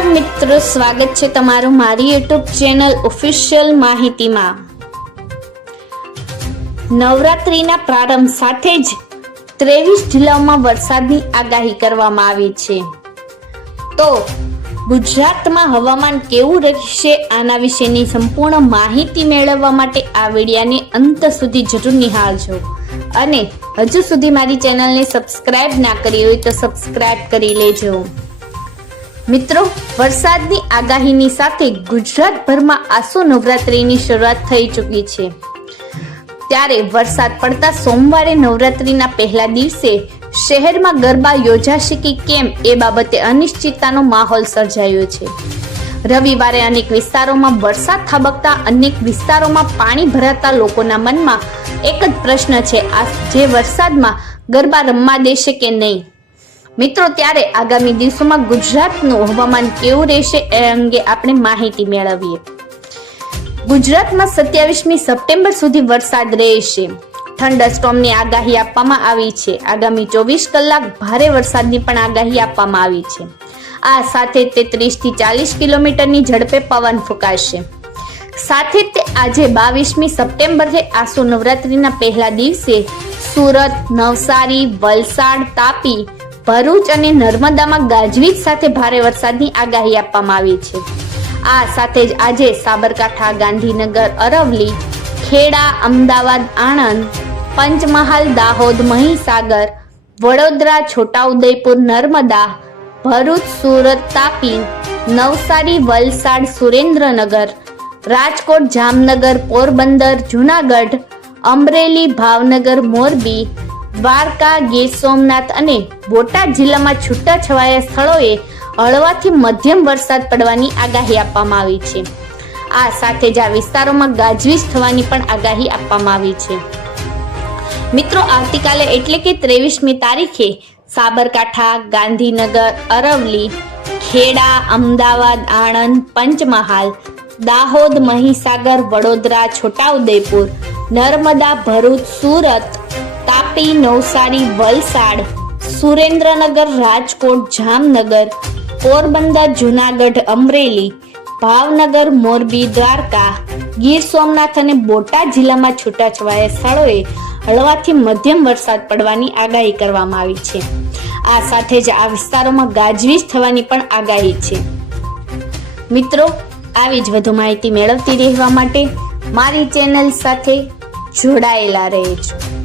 નમસ્કાર મિત્રો, સ્વાગત છે તમારું મારી યુટ્યુબ ચેનલ ઓફિશિયલ માહિતીમાં। નવરાત્રીના પ્રારંભ સાથે જ 23 જિલ્લાઓમાં વરસાદની આગાહી કરવામાં આવી છે। તો ગુજરાતમાં હવામાન કેવું રહેશે આના વિશેની સંપૂર્ણ માહિતી મેળવવા માટે આ વિડિયોને અંત સુધી જરૂર નિહાળજો અને હજુ સુધી મારી ચેનલને સબસ્ક્રાઇબ ના કરી હોય તો સબસ્ક્રાઇબ કરી લેજો। મિત્રો, વરસાદની આગાહીની સાથે ગુજરાતભરમાં આસો નવરાત્રીની શરૂઆત થઈ ચૂકી છે। ત્યારે વરસાદ પડતા સોમવારે નવરાત્રીના પહેલા દિવસે શહેરમાં ગરબા યોજાશે કે કેમ એ બાબતે અનિશ્ચિતતાનો માહોલ સર્જાયો છે। રવિવારે અનેક વિસ્તારોમાં વરસાદ ખાબકતા અનેક વિસ્તારોમાં પાણી ભરાતા લોકોના મનમાં એક જ પ્રશ્ન છે, આ જે વરસાદમાં ગરબા રમવા દેશે કે નહીં। મિત્રો, ત્યારે આગામી દિવસોમાં ગુજરાતનું હવામાન કેવું રહેશે એ અંગે આપણે માહિતી મેળવીએ। ગુજરાતમાં 27મી સપ્ટેમ્બર સુધી વરસાદ રહેશે। થંડરસ્ટોર્મની આગાહી આપવામાં આવી છે। આગામી 24 કલાક ભારે વરસાદની પણ આગાહી આપવામાં આવી છે। આ સાથે 33 થી 40 કિલોમીટરની ઝડપે પવન ફૂંકાશે। સાથે તે આજે 22મી સપ્ટેમ્બરે આસો નવરાત્રીના પહેલા દિવસે સુરત, નવસારી, વલસાડ, તાપી, ભરૂચ અને નર્મદામાં ગાજવીજ સાથે ભારે વરસાદની આગાહી આપવામાં આવી છે। આ સાથે જ આજે સાબરકાંઠા, ગાંધીનગર, અરવલ્લી, ખેડા, અમદાવાદ, આણંદ, પંચમહાલ, દાહોદ, મહીસાગર, વડોદરા, છોટાઉદેપુર, નર્મદા, ભરૂચ, સુરત, તાપી, નવસારી, વલસાડ, સુરેન્દ્રનગર, રાજકોટ, જામનગર, પોરબંદર, જૂનાગઢ, અમરેલી, ભાવનગર, મોરબી, દ્વારકા, ગીર સોમનાથ અને બોટાદ જિલ્લામાં છૂટાછવાયા સ્થળોએ હળવાથી મધ્યમ વરસાદ પડવાની આગાહી આપવામાં આવી છે। આ સાથે જ આ વિસ્તારોમાં ગાજવીજ થવાની પણ આગાહી આપવામાં આવી છે। મિત્રો, આવતીકાલે એટલે કે 23મી તારીખે સાબરકાંઠા, ગાંધીનગર, અરવલ્લી, ખેડા, અમદાવાદ, આણંદ, પંચમહાલ, દાહોદ, મહીસાગર, વડોદરા, છોટાઉદેપુર, નર્મદા, ભરૂચ, સુરત, તાપી, નવસારી, વલસાડ, સુરેન્દ્રનગર, રાજકોટ, જામનગર, પોરબંદર, જૂનાગઢ, અમરેલી, ભાવનગર, મોરબી, દ્વારકા, ગીર સોમનાથ અને બોટાદ જિલ્લામાં છૂટાછવાયા સ્થળોએ હળવાથી મધ્યમ વરસાદ પડવાની આગાહી કરવામાં આવી છે। આ સાથે જ આ વિસ્તારોમાં ગાજવીજ થવાની પણ આગાહી છે। મિત્રો, આવી જ વધુ માહિતી મેળવતી રહેવા માટે મારી ચેનલ સાથે જોડાયેલા રહેજો।